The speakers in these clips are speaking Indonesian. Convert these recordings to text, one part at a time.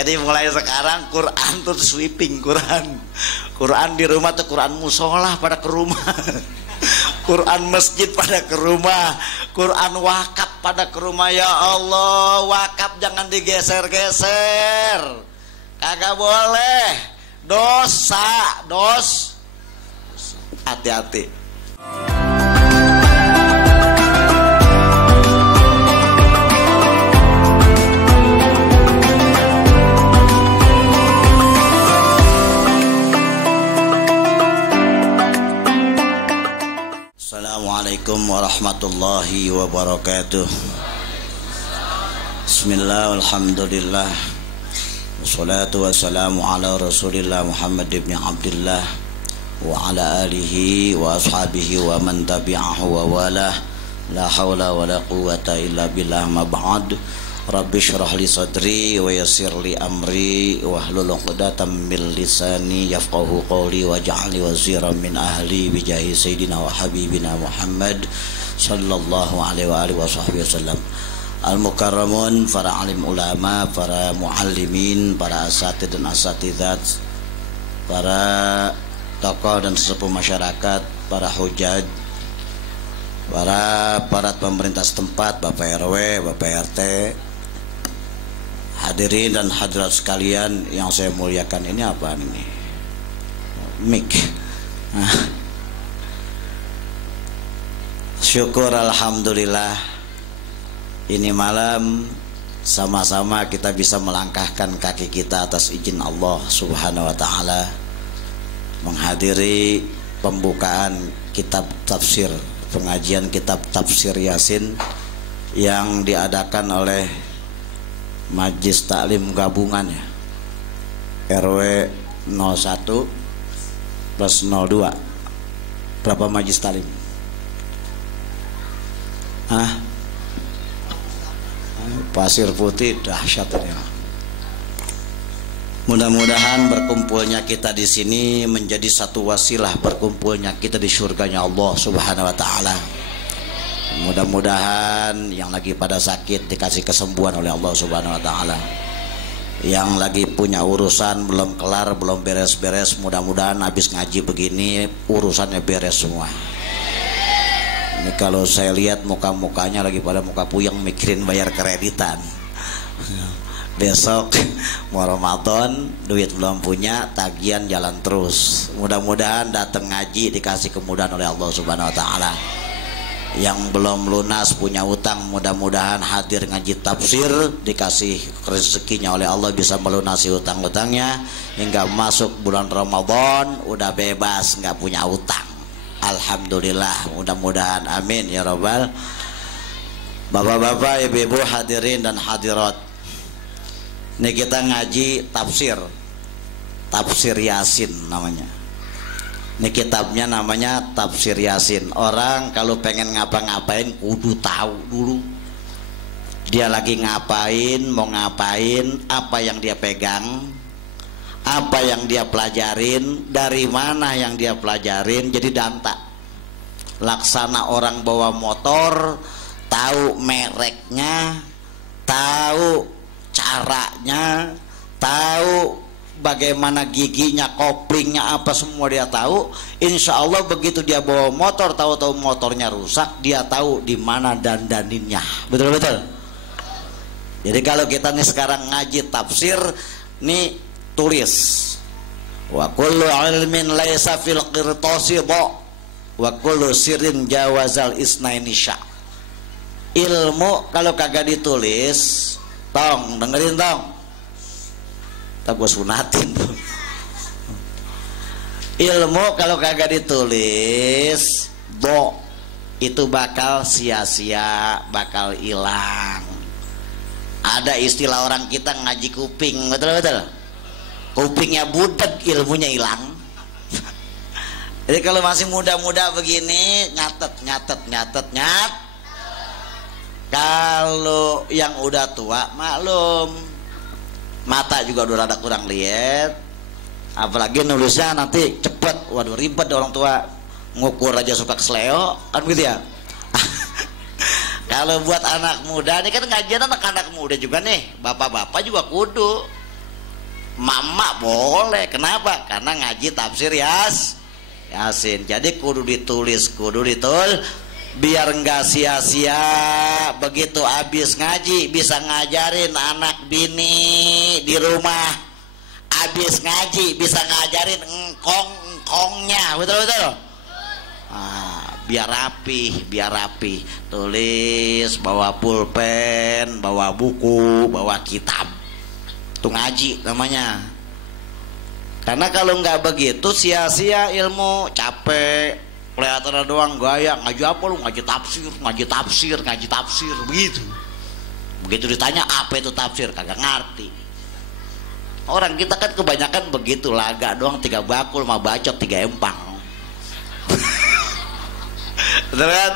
Jadi mulai sekarang Quran tuh sweeping, Quran di rumah tuh Quran musola pada ke rumah, Quran masjid pada ke rumah, Quran wakaf pada ke rumah. Ya Allah, wakaf jangan digeser-geser, kagak boleh, dosa. Hati-hati. Assalamualaikum warahmatullahi wabarakatuh. Bismillah, alhamdulillah, wassalatu wassalamu ala rasulillah Muhammad ibn Abdullah wa ala alihi wa ashabihi wa man tabi'ahu wa walah. La hawla wa la quwwata illa billah, ma ba'd. Rabbi syrah li sadri wa yassir li amri wa hlul 'uqdatam min lisani yafqahu qawli waj'alni waziran min ahli bi jahi sayyidina wa habibina Muhammad sallallahu alaihi wa alihi wasallam. Al-mukarramun, para alim ulama, para muallimin, para asatid dan asatidat, para tokoh dan sesepuh masyarakat, para hujaj, para aparat pemerintah setempat, Bapak RW, Bapak RT, hadirin dan hadirat sekalian yang saya muliakan. Ini apa ini? Mic. Syukur alhamdulillah, ini malam sama-sama kita bisa melangkahkan kaki kita atas izin Allah Subhanahu wa taala menghadiri pembukaan kitab tafsir, pengajian kitab tafsir Yasin yang diadakan oleh Majlis Taklim Gabungan ya, RW 01 plus 02. Berapa Majlis Taklim? Pasir Putih, dahsyat ini. Mudah-mudahan berkumpulnya kita di sini menjadi satu wasilah berkumpulnya kita di surganya Allah Subhanahu wa taala. Mudah-mudahan yang lagi pada sakit dikasih kesembuhan oleh Allah Subhanahu wa taala. Yang lagi punya urusan belum kelar, belum beres-beres, mudah-mudahan habis ngaji begini urusannya beres semua. Ini kalau saya lihat muka-mukanya lagi pada muka puyeng mikirin bayar kreditan. Besok mau Ramadan, duit belum punya, tagihan jalan terus. Mudah-mudahan datang ngaji dikasih kemudahan oleh Allah Subhanahu wa taala. Yang belum lunas punya utang, mudah-mudahan hadir ngaji tafsir dikasih rezekinya oleh Allah bisa melunasi utang-utangnya hingga masuk bulan Ramadan udah bebas nggak punya utang. Alhamdulillah, mudah-mudahan, amin ya rabbal. Bapak-bapak, ibu-ibu, hadirin dan hadirat, ini kita ngaji tafsir Yasin namanya. Ini kitabnya namanya Tafsir Yasin. Orang kalau pengen ngapa-ngapain kudu tahu dulu dia lagi ngapain, mau ngapain, apa yang dia pegang, apa yang dia pelajarin, dari mana yang dia pelajarin. Jadi danta laksana orang bawa motor, tahu mereknya, tahu caranya, tahu bagaimana giginya, koplingnya apa, semua dia tahu. Insya Allah begitu dia bawa motor, tahu-tahu motornya rusak, dia tahu di mana dandaninnya. Betul-betul. Jadi kalau kita nih sekarang ngaji tafsir, nih tulis wa kullu ilmin laisa fil qirtasi dha wa kullu sirrin jawazal isnaini sya. Ilmu kalau kagak ditulis, tong dengerin tong, tak gue sunatin tuh. Ilmu kalau kagak ditulis, itu bakal sia-sia, bakal hilang. Ada istilah orang kita ngaji kuping, betul-betul. Kupingnya budek, ilmunya hilang. Jadi kalau masih muda-muda begini, nyatet. Kalau yang udah tua, maklum, mata juga udah rada kurang lihat, apalagi nulisnya nanti cepet, waduh ribet orang tua, ngukur aja suka kesleo kan gitu ya. Kalau buat anak muda ini kan ngajian anak-anak muda juga nih, bapak-bapak juga kudu Mama boleh. Kenapa? Karena ngaji tafsir Yasin. Jadi kudu ditulis, kudu biar nggak sia-sia. Begitu habis ngaji bisa ngajarin anak bini di rumah. Habis ngaji bisa ngajarin engkongnya, betul. Biar rapi, tulis, bawa pulpen, bawa buku, bawa kitab. Itu ngaji namanya. Karena kalau nggak begitu sia-sia ilmu, capek, kelihatan doang gaya. Ngaji apa lu? Ngaji tafsir, begitu. Begitu ditanya apa itu tafsir, kagak ngerti. Orang kita kan kebanyakan begitu, laga doang 3 bakul, 5 bacot, 3 empang. Betul kan?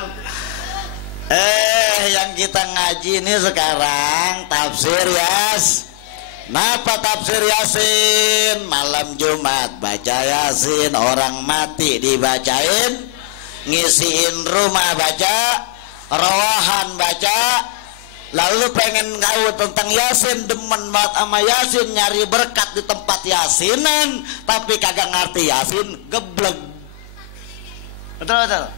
Yang kita ngaji ini sekarang tafsir Napa tafsir Yasin? Malam Jumat baca Yasin, orang mati dibacain, ngisiin rumah baca, rawahan baca. Lalu pengen tahu tentang Yasin, demen banget sama Yasin, nyari berkat di tempat Yasinan, tapi kagak ngerti Yasin, geblek. Betul.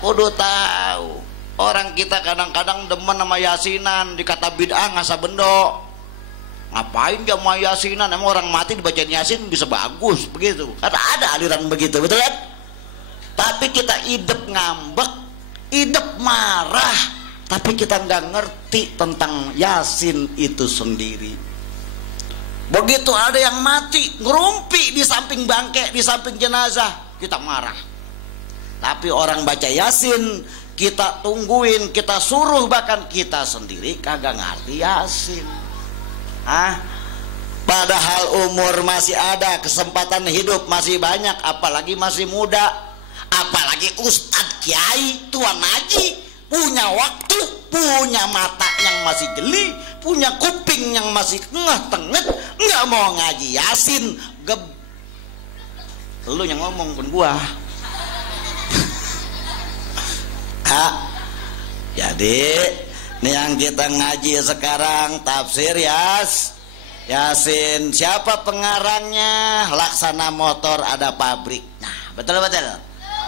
Kudu tahu. Orang kita kadang-kadang demen sama Yasinan, dikata bid'ah ngasa bendo. Ngapain sama Yasinan? Emang orang mati dibacain Yasin bisa bagus begitu. Karena ada aliran begitu, betul kan? Tapi kita idep ngambek, idep marah, tapi kita nggak ngerti tentang Yasin itu sendiri. Begitu ada yang mati ngerumpi di samping bangke, di samping jenazah, kita marah. Tapi orang baca Yasin, kita tungguin, kita suruh, bahkan kita sendiri kagak ngerti Yasin. Padahal umur masih ada, kesempatan hidup masih banyak, apalagi masih muda, apalagi ustadz kiai tuan haji, punya waktu, punya mata yang masih jeli, punya kuping yang masih tengah-tengah, nggak mau ngaji Yasin. Lu yang ngomong pun gua. Jadi ini yang kita ngaji sekarang tafsir Yasin. Siapa pengarangnya? Laksana motor ada pabriknya, betul.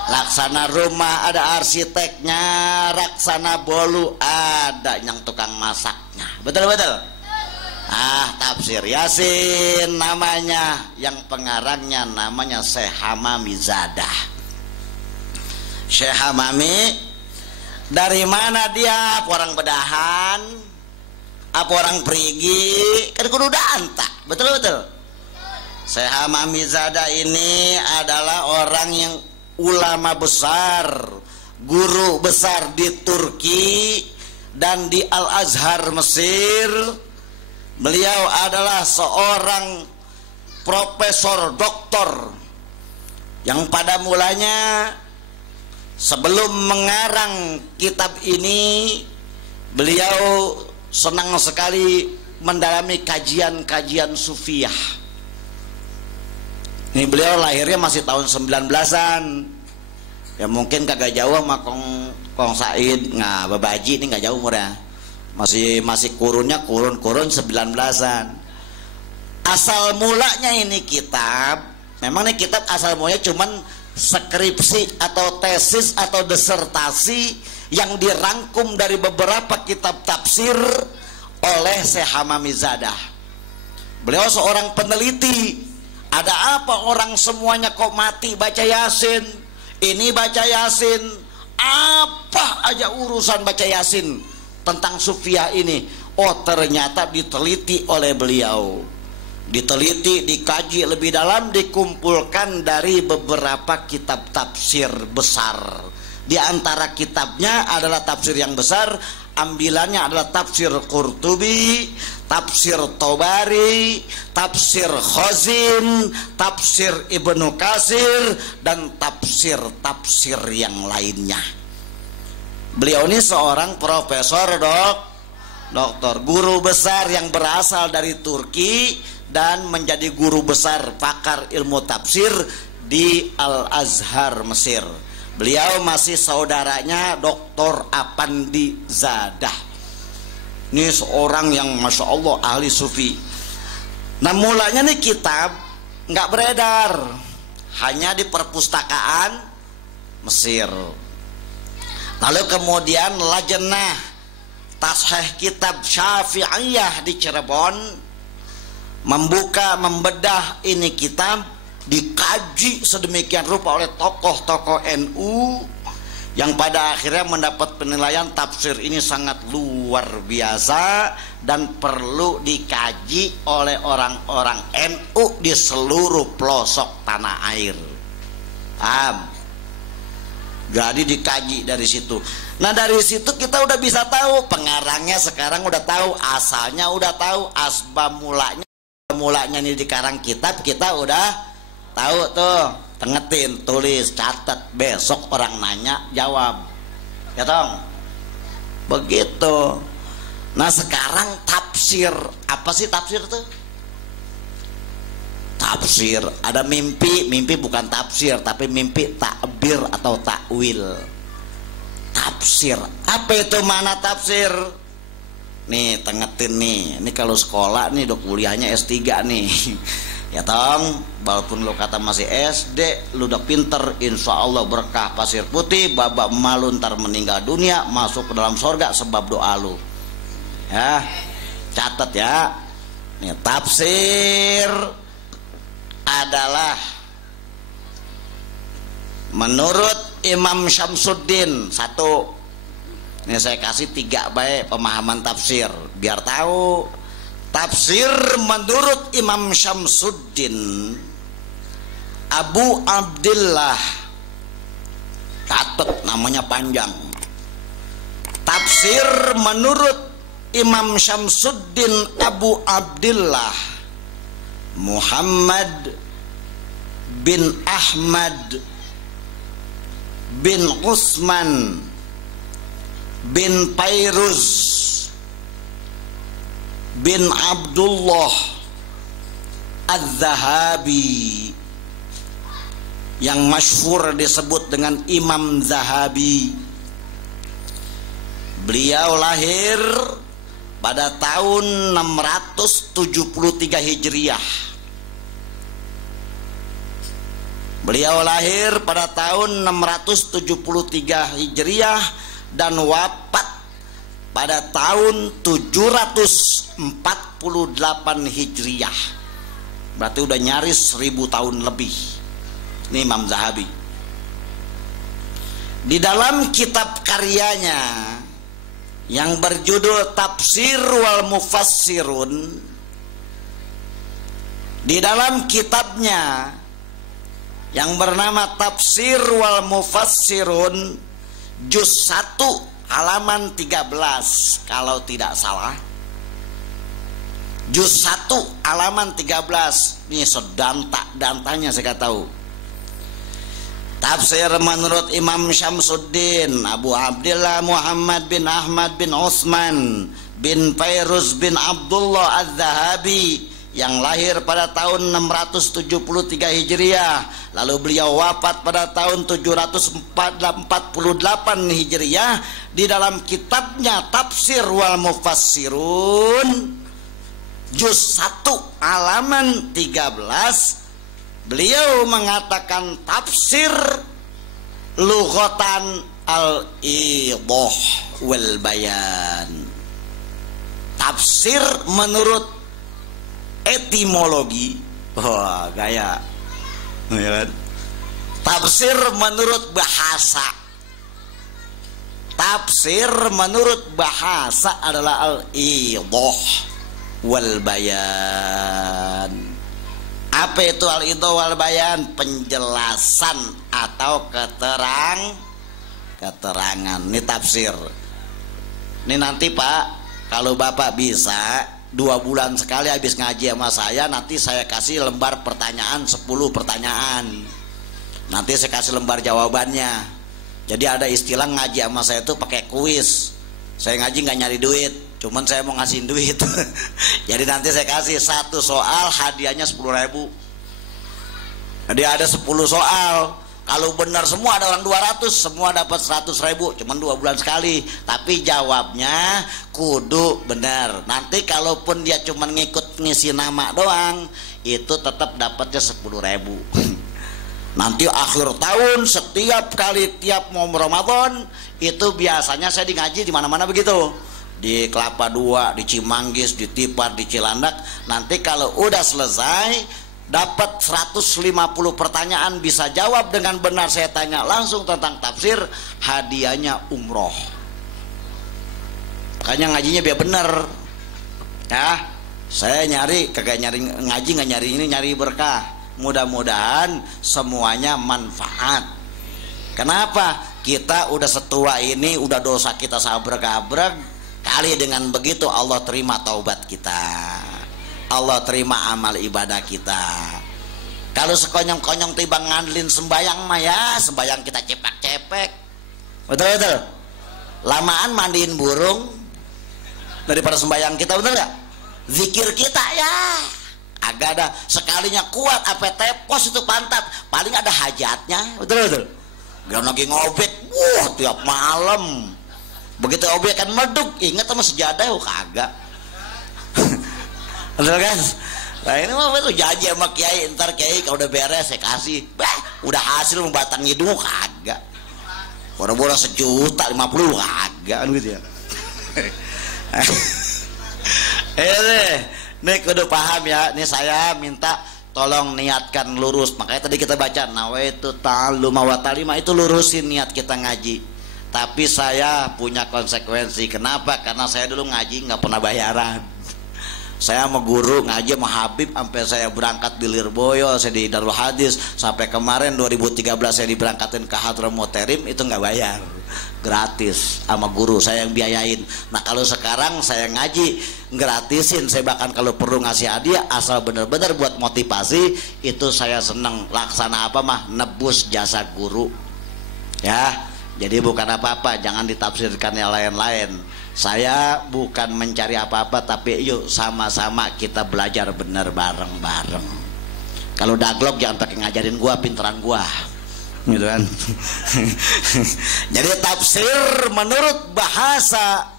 Laksana rumah ada arsiteknya, laksana bolu ada yang tukang masaknya, betul. Tafsir Yasin namanya, yang pengarangnya namanya Syekh Hamamizadah. Syekh Hamami dari mana dia? Apa orang Bedahan? Apa orang Perigi? Kan kudu danta, betul. Syekh Hamamizadah ini adalah orang yang ulama besar, guru besar di Turki dan di Al-Azhar Mesir. Beliau adalah seorang profesor doktor yang pada mulanya sebelum mengarang kitab ini, beliau senang sekali mendalami kajian-kajian sufiah. Ini beliau lahirnya masih tahun 19-an. Ya mungkin kagak jauh sama Kong Said, Babaji ini nggak jauh umurnya. Masih kurun 19-an. Asal mulanya ini kitab, memang ini kitab asal mulanya cuman skripsi atau tesis atau disertasi yang dirangkum dari beberapa kitab tafsir oleh Syekh Hamamizadah. Beliau seorang peneliti. Ada apa orang semuanya kok mati baca Yasin? Ini baca Yasin, apa aja urusan baca Yasin tentang sufiah ini? Oh, ternyata diteliti oleh beliau. Diteliti, dikaji lebih dalam, dikumpulkan dari beberapa kitab tafsir besar. Di antara kitabnya adalah tafsir yang besar, ambilannya adalah tafsir Qurtubi, tafsir Tobari, tafsir Khazin, tafsir Ibnu Katsir, dan tafsir-tafsir yang lainnya. Beliau ini seorang profesor doktor, guru besar yang berasal dari Turki dan menjadi guru besar pakar ilmu tafsir di Al-Azhar Mesir. Beliau masih saudaranya Dr. Apandi Zadah. Ini seorang yang Masya Allah ahli sufi. Nah mulanya nih kitab nggak beredar, hanya di perpustakaan Mesir. Lalu kemudian Lajnah Tashih Kitab Syafi'iyah di Cirebon membedah ini kitab, dikaji sedemikian rupa oleh tokoh-tokoh NU yang pada akhirnya mendapat penilaian tafsir ini sangat luar biasa dan perlu dikaji oleh orang-orang NU di seluruh pelosok tanah air. Paham? Jadi dikaji dari situ. Nah dari situ kita udah bisa tahu pengarangnya, sekarang udah tahu asalnya, udah tahu asbab mulanya nih di karang kitab kita udah tahu tuh. Tengetin, tulis, catat, besok orang nanya jawab, ya tong. Begitu. Nah sekarang tafsir, apa sih tafsir tuh? Tafsir ada mimpi, mimpi bukan tafsir tapi mimpi takbir atau takwil. Tafsir, apa itu mana tafsir? Nih tengetin nih, ini kalau sekolah nih udah kuliahnya S3 nih. Ya tong, walaupun lo kata masih SD, lo udah pinter, insya Allah berkah pasir putih, babak malu ntar meninggal dunia, masuk ke dalam sorga sebab doa lo. Ya, catat ya. Nih tafsir adalah menurut Imam Syamsuddin satu. Ini saya kasih 3 baik pemahaman tafsir biar tahu. Tafsir menurut Imam Syamsuddin Abu Abdillah, catat namanya panjang. Tafsir menurut Imam Syamsuddin Abu Abdillah Muhammad bin Ahmad bin Utsman bin Fairuz bin Abdullah Az-Zahabi, yang masyhur disebut dengan Imam Zahabi. Beliau lahir pada tahun 673 Hijriah. Beliau lahir pada tahun 673 Hijriah dan wafat pada tahun 748 Hijriah. Berarti udah nyaris 1000 tahun lebih. Ini Imam Zahabi. Di dalam kitab karyanya yang berjudul Tafsir wal Mufassirun, di dalam kitabnya yang bernama Tafsir wal Mufassirun juz 1 halaman 13 kalau tidak salah, juz 1 halaman 13. Ini sedanta-dantanya saya tahu. Tafsir menurut Imam Syamsuddin Abu Abdillah Muhammad bin Ahmad bin Utsman bin Fairuz bin Abdullah Az-Zahabi yang lahir pada tahun 673 Hijriah, lalu beliau wafat pada tahun 748 Hijriah. Di dalam kitabnya Tafsir wal Mufassirun juz 1 halaman 13, beliau mengatakan tafsir lughatan al-idah wal bayan. Tafsir menurut etimologi, wah gaya, ya kan? Tafsir menurut bahasa. Tafsir menurut bahasa adalah al-idah wal bayan. Apa itu al-idah wal bayan? Penjelasan atau keterangan. Ini tafsir. Ini nanti Pak, kalau Bapak bisa 2 bulan sekali habis ngaji sama saya, nanti saya kasih lembar pertanyaan 10 pertanyaan. Nanti saya kasih lembar jawabannya. Jadi ada istilah ngaji sama saya itu pakai kuis. Saya ngaji nggak nyari duit, cuman saya mau ngasih duit. Jadi nanti saya kasih 1 soal hadiahnya 10.000. Jadi ada 10 soal. kalau benar semua ada orang 200, semua dapat 100.000, cuman 2 bulan sekali. Tapi jawabnya kudu benar. Nanti kalaupun dia cuman ngikut ngisi nama doang, itu tetap dapatnya 10.000. Nanti akhir tahun setiap kali tiap mau Ramadan itu biasanya saya di ngaji di mana-mana begitu. Di Kelapa II, di Cimanggis, di Tipar, di Cilandak. Nanti kalau udah selesai dapat 150 pertanyaan, bisa jawab dengan benar, saya tanya langsung tentang tafsir, hadiahnya umroh. Makanya ngajinya biar bener ya. Saya nyari kagak nyari ngaji, nggak nyari ini, nyari berkah. Mudah-mudahan semuanya manfaat. Kenapa? Kita udah setua ini, udah dosa kita sabrek-abrek, kali dengan begitu Allah terima taubat kita, Allah terima amal ibadah kita. Kalau sekonyong-konyong tiba ngandelin sembayang mah ya sembayang kita cepek-cepek. Betul-betul. Lamaan mandiin burung daripada sembayang kita, betul nggak? Zikir kita ya agak ada sekalinya kuat apa tepos itu pantat, paling ada hajatnya, betul-betul. Dia lagi ngobek, tiap malam. Begitu obek kan meduk, ingat sama sejadah, kagak. Betul kan? Nah ini mah itu janji sama kiai, ntar kiai kalau udah beres saya kasih. Udah hasil membatang hidung kagak. Boro-boro 1.050.000 kagak kan gitu ya. Nih kudu paham ya. Ini saya minta tolong niatkan lurus. Makanya tadi kita baca nawaitu ta'alluma wa ta'lima, itu lurusin niat kita ngaji. Tapi saya punya konsekuensi. Kenapa? Karena saya dulu ngaji nggak pernah bayaran. Saya sama guru ngaji sama Habib sampai saya berangkat di Lirboyo, saya di Darul Hadis, sampai kemarin 2013 saya diberangkatin ke Hadramaut Terim, itu nggak bayar, gratis sama guru saya yang biayain. Nah kalau sekarang saya ngaji gratisin, saya bahkan kalau perlu ngasih hadiah asal bener-bener buat motivasi, itu saya seneng. Laksana apa mah nebus jasa guru ya. Jadi bukan apa-apa, jangan ditafsirkan yang lain-lain. Saya bukan mencari apa-apa, tapi yuk sama-sama kita belajar bener bareng-bareng. Kalau daglog jangan pakai ngajarin gua, pinteran gua, gitu kan. Jadi tafsir menurut bahasa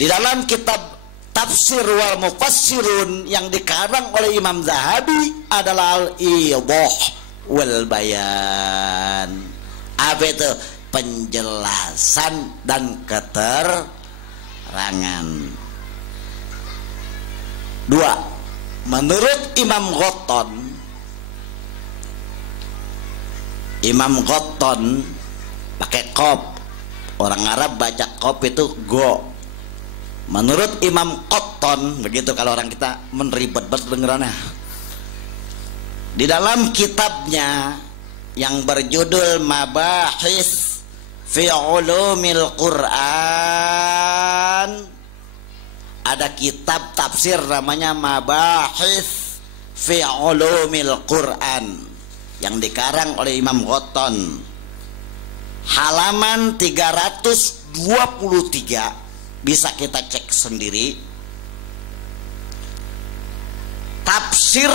di dalam kitab Tafsir wal Mufassirun yang dikarang oleh Imam Zahabi adalah al-idah wal bayan. Apa itu? Penjelasan dan keterangan. 2. Menurut Imam Qotton pakai qop, orang Arab baca qop itu go. Menurut Imam Qotton begitu, kalau orang kita meneribet dengerannya. Di dalam kitabnya yang berjudul Mabahis fi Ulumil Quran, ada kitab tafsir namanya Mabahis fi Ulumil Quran yang dikarang oleh Imam Qotton, halaman 323, bisa kita cek sendiri. Tafsir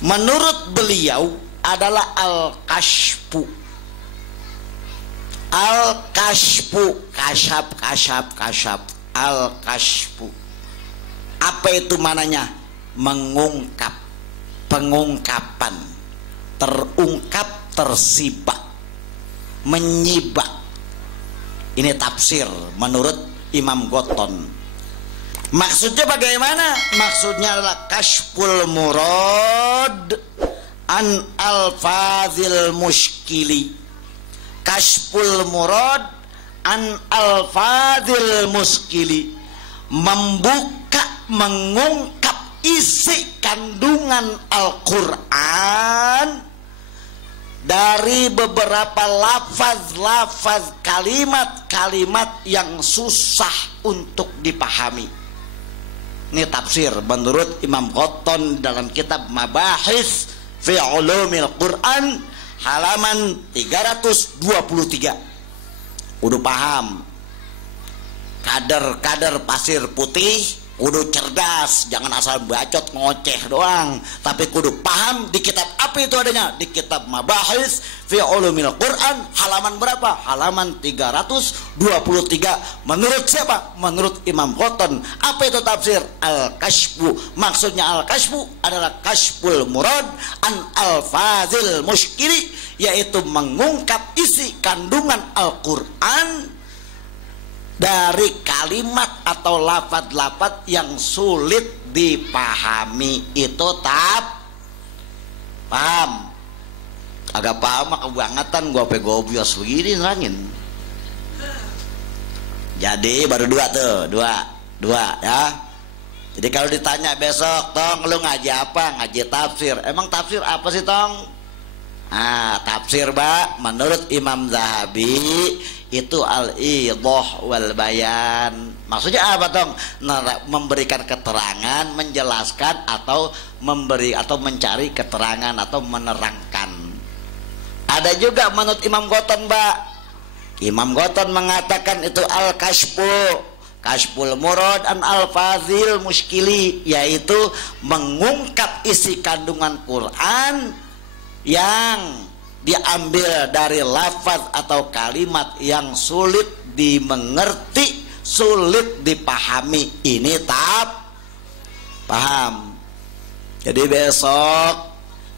menurut beliau adalah al-kashfu. Al-kashfu, kasyaf, al-kashfu. Apa itu mananya? Mengungkap, pengungkapan, terungkap, tersibak, menyibak. Ini tafsir menurut Imam Qotton. Maksudnya bagaimana? Maksudnya adalah kashful murad an alfazil muskili. Kashful murad an alfazil muskili, membuka, mengungkap isi kandungan Al-Quran dari beberapa lafaz-lafaz, kalimat-kalimat yang susah untuk dipahami. Ini tafsir menurut Imam Qotton dalam kitab Mabahis fi Ulumil Quran, halaman 323. Udah paham kadar pasir putih kudu cerdas, jangan asal bacot ngoceh doang, tapi kudu paham di kitab apa itu adanya. Di kitab Mabahis fi Ulumil Quran, halaman berapa? Halaman 323. Menurut siapa? Menurut Imam Qottan. Apa itu tafsir? Al-Kashfu. Maksudnya Al-Kashfu adalah kashful murad an al-fazil mushkili, yaitu mengungkap isi kandungan Al-Quran dari kalimat atau lafaz-lafaz yang sulit dipahami. Itu paham? Agak paham mah kebangetan gua gobios begini nerangin. Jadi baru dua ya. Jadi kalau ditanya besok, Tong lu ngaji apa? Ngaji tafsir. Emang tafsir apa sih, Tong? Tafsir menurut Imam Zahabi itu al-idah wal bayan. Maksudnya apa, Tong? Memberikan keterangan, menjelaskan, atau memberi atau mencari keterangan atau menerangkan. Ada juga menurut Imam Qottan, Imam Qottan mengatakan itu al-kashfu, kashful murad an al-fazil muskili, yaitu mengungkap isi kandungan Quran yang diambil dari lafaz atau kalimat yang sulit dimengerti, sulit dipahami. Ini paham. Jadi besok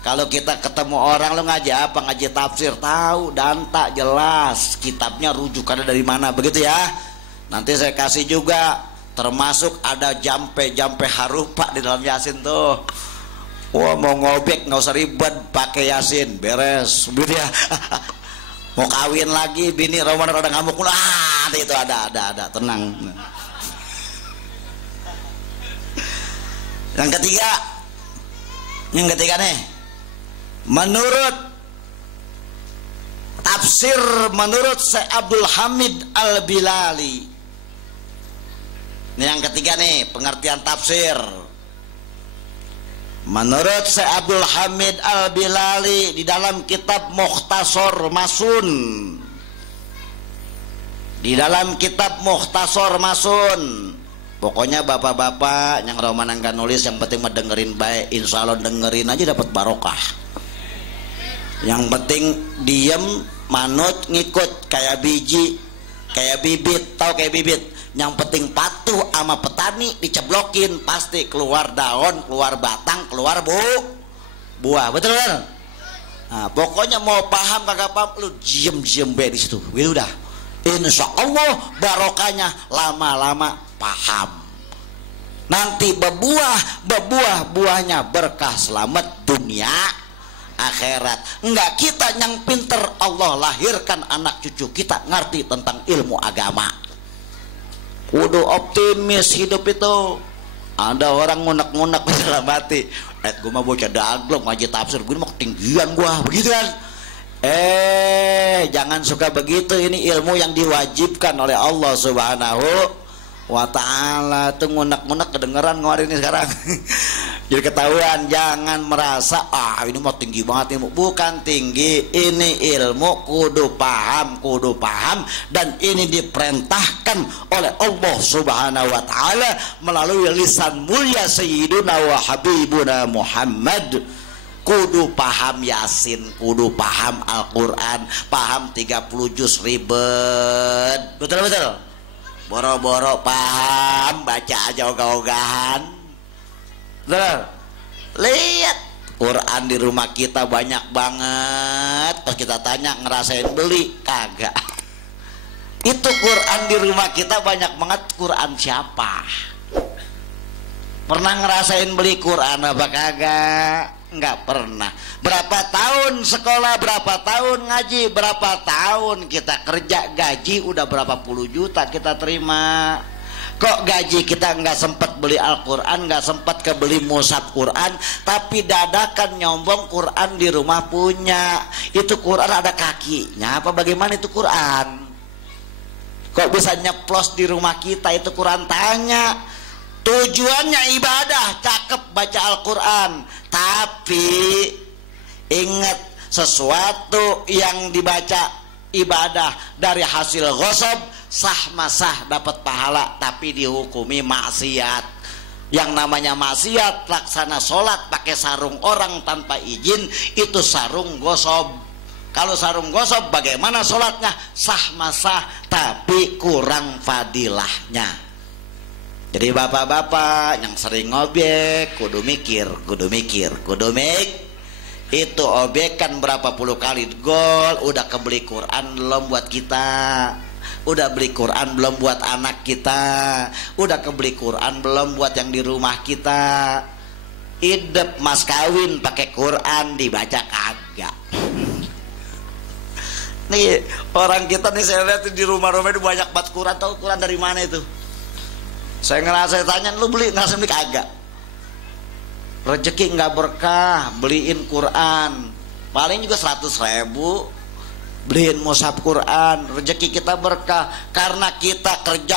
kalau kita ketemu orang, lu ngaji apa? Ngaji tafsir, tahu dan tak jelas kitabnya rujukannya dari mana, begitu ya. Nanti saya kasih juga, termasuk ada jampe harupa di dalam Yasin tuh. Wah, mau ngobek nggak usah ribet, pakai Yasin, beres, begitu ya. Mau kawin lagi, bini Ramadan ada ngamuk, itu ada, tenang. Yang ketiga nih, menurut tafsir menurut Syekh Abdul Hamid Al-Bilali. Ini yang ketiga nih, pengertian tafsir. Menurut Syekh Abdul Hamid Al-Bilali di dalam kitab Mukhtasar Masun, di dalam kitab Mukhtasar Masun, pokoknya bapak-bapak yang romanan kan nulis, yang penting mah dengerin baik, insya Allah dengerin aja dapat barokah. Yang penting diem, manut, ngikut, kayak biji, kayak bibit, tahu kayak bibit. Yang penting patuh sama petani, diceblokin pasti keluar daun, keluar batang, keluar buah, betul kan? Nah, pokoknya mau paham kagak paham, lu diem be di situ, udah. Insya Allah barokahnya lama-lama paham. Nanti buahnya berkah selamat dunia akhirat. Enggak kita yang pinter, Allah lahirkan anak cucu kita ngerti tentang ilmu agama. Kudu optimis hidup itu. Ada orang ngunek-ngunek dalam hati, gue mah bocah daglok ngaji tafsir, gue mah ketinggian gue, begitu kan? Jangan suka begitu. Ini ilmu yang diwajibkan oleh Allah Subhanahu wa ta'ala. Itu ngunek-ngunek kedengeran ngor ini sekarang. Jadi ketahuan, jangan merasa ini mah tinggi banget ilmu. Bukan tinggi, ini ilmu kudu paham, dan ini diperintahkan oleh Allah Subhanahu wa ta'ala melalui lisan mulia Sayyiduna wa Habibuna Muhammad. Kudu paham Yasin, kudu paham Al-Quran, paham 30 juz ribet, betul-betul. Boro-boro paham, baca aja ogah-ogahan. Lihat Quran di rumah kita banyak banget. Pas kita tanya ngerasain beli, kagak. Itu Quran di rumah kita banyak banget. Quran siapa? Pernah ngerasain beli Quran apa kagak? Enggak pernah. Berapa tahun sekolah, berapa tahun ngaji, berapa tahun kita kerja, gaji udah berapa puluh juta kita terima. Kok gaji kita nggak sempat beli Al-Quran, nggak sempat kebeli mushaf Quran, tapi dadakan nyombong Quran di rumah punya. Itu Quran ada kakinya apa bagaimana itu Quran? Kok bisa nyeplos di rumah kita itu Quran? Tanya. Tujuannya ibadah, cakep baca Al-Quran, tapi ingat sesuatu yang dibaca ibadah dari hasil ghosab sah masah dapat pahala, tapi dihukumi maksiat. Yang namanya maksiat, laksana sholat pakai sarung orang tanpa izin, itu sarung gosob. Kalau sarung gosob bagaimana sholatnya? Sah masah, tapi kurang fadilahnya. Jadi bapak-bapak yang sering ngobek, kudu mikir. Itu obekan berapa puluh kali gol, udah kebeli Quran belum buat kita? Udah beli Quran belum buat anak kita? Udah kebeli Quran belum buat yang di rumah kita? Idep mas kawin pakai Quran dibaca kagak. Nih orang kita nih saya lihat di rumah-rumah itu banyak banget Quran. Tahu Quran dari mana itu? Saya tanya, lu beli nggak beli kagak? Rezeki nggak berkah, beliin Quran. Paling juga 100.000. Beliin mushaf Quran, rezeki kita berkah. Karena kita kerja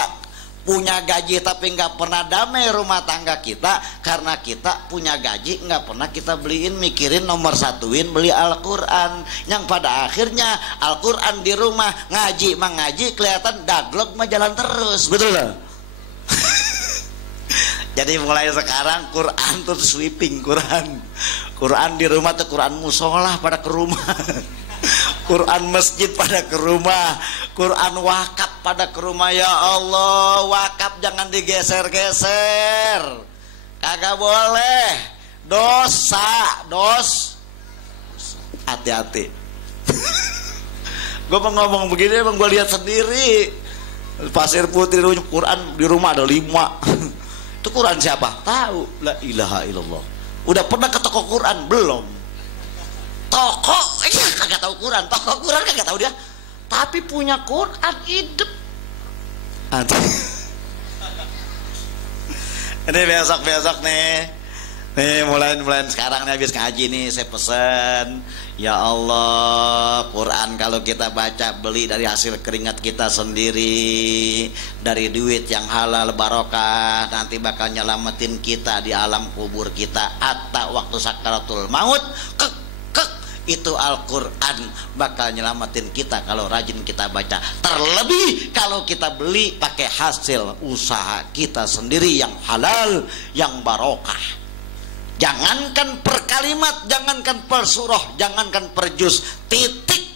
punya gaji tapi nggak pernah damai rumah tangga kita, karena kita punya gaji nggak pernah kita beliin, mikirin nomor satuin beli Al-Quran, yang pada akhirnya Al-Quran di rumah ngaji kelihatan daglok mah jalan terus, betul gak? Jadi mulai sekarang Quran tuh sweeping, Quran di rumah tuh Quran musola pada ke rumah. Quran masjid pada ke rumah, Quran wakaf pada ke rumah. Ya Allah, wakaf jangan digeser-geser, kagak boleh, dosa. Hati-hati. Gue mau ngomong begini emang gue lihat sendiri. Pasir Putih Quran di rumah ada 5. Itu Quran siapa? Tahu? La ilaha illallah. Udah pernah ke toko Quran belum? Toko, kagak tahu Quran. Toko Quran kagak tahu dia. Tapi punya Quran hidup. Ini besok nih. Nih mulai sekarang nih habis ngaji nih saya pesen. Ya Allah, Quran kalau kita baca beli dari hasil keringat kita sendiri, dari duit yang halal barokah, nanti bakal nyelamatin kita di alam kubur kita atau waktu sakaratul maut. Itu Al-Quran bakal nyelamatin kita kalau rajin kita baca. Terlebih kalau kita beli pakai hasil usaha kita sendiri yang halal, yang barokah. Jangankan per kalimat, jangankan per surah, jangankan per juz, titik